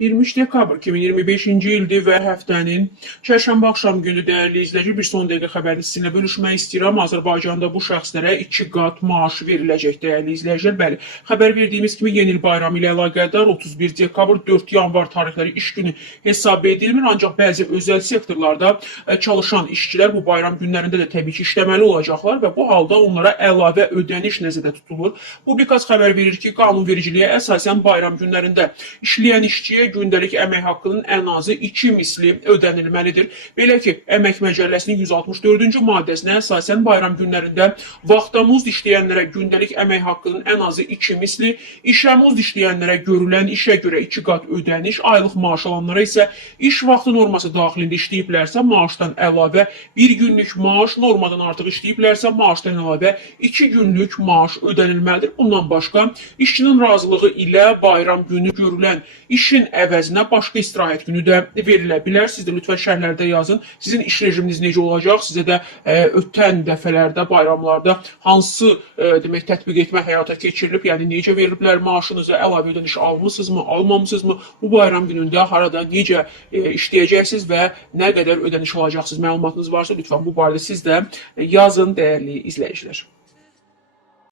23 dekabr 2025-ci ildir və həftənin çərşənbə axşam günü dəyərli izləyici bir son dəqiqə xəbərini sizinlə bölüşmək istəyirəm. Azərbaycanda bu şəxslərə 2 qat maaş veriləcək dəyərli izləyicilər. Bəli, xəbər verdiyimiz kimi yeni il bayramı ilə əlaqədar 31 dekabr 4 yanvar tarixləri iş günü hesab edilmir. Ancaq bəzi özəl sektorlarda çalışan işçilər bu bayram günlərində də təbii ki işləməli olacaqlar və bu halda onlara əlavə ödəniş nəzərdə tutulur. Publikas xəbər verir ki, qanunvericiliyə əsasən bayram günlərində işləyən işçiyə gündəlik əmək haqqının ən azı 2 misli ödənilməlidir. Belə ki, Əmək Məcəlləsinin 164-cü maddəsinə əsasən bayram günlərində vaxtamuz işləyənlərə gündəlik əmək haqqının ən azı 2 misli, işəmuz işləyənlərə görülən işə görə 2 qat ödəniş, aylıq maaş alanlara isə iş vaxtı norması daxilində işləyiblərsə maaşdan əlavə 1 günlük maaş, normadan artıq işləyiblərsə maaşdan əlavə 2 günlük maaş ödənilməlidir. Bundan başqa, işçinin razılığı ilə bayram günü görülən işin əvəzinə başqa istirahət günü də verilə bilər. Siz də lütfən şərhlərdə yazın. Sizin iş rejiminiz necə olacaq? Sizə də ötən dəfələrdə, bayramlarda hansı demək tətbiq etmə həyata keçirilib? Yəni necə veriliblər maaşınıza, əlavə ödəniş almısınızmı, almamısınızmı? Bu bayram günündə harada necə işləyəcəksiniz və nə qədər ödəniş alacaqsınız? Məlumatınız varsa lütfən bu barədə siz də yazın dəyərli izləyicilər.